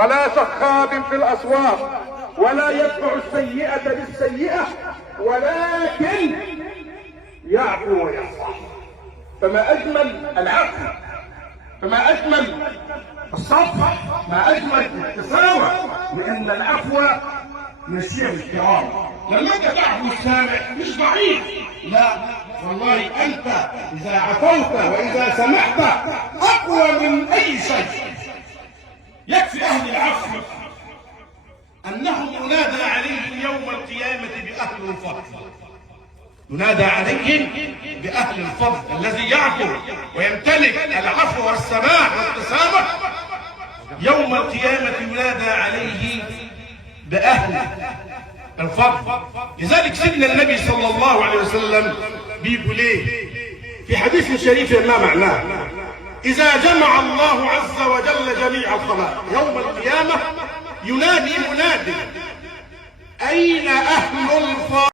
ولا سخاب في الأسواق، ولا يتبع السيئة بالسيئة، ولكن يعفو ويصفح. فما أجمل العفو، فما أجمل الصفح، ما أجمل التسامح، لأن العفو نسير الكرام. لما أنت تعفو السامح مش ضعيف، لا والله أنت إذا عفوت وإذا سمحت أقوى من أي شيء. يكفي أهل العفو أنهم ينادى عليهم يوم القيامة بأهل الفضل، ينادى عليهم بأهل الفضل الذي يعفو ويمتلك العفو والسماح والتسامح. يوم القيامة ينادى عليه بأهل الفضل. لذلك سيدنا النبي صلى الله عليه وسلم بيقول ايه في حديث شريف ما معناه: إذا جمع الله عز وجل جميع الخلائق يوم القيامة ينادي مناد: أين أهل الفضل؟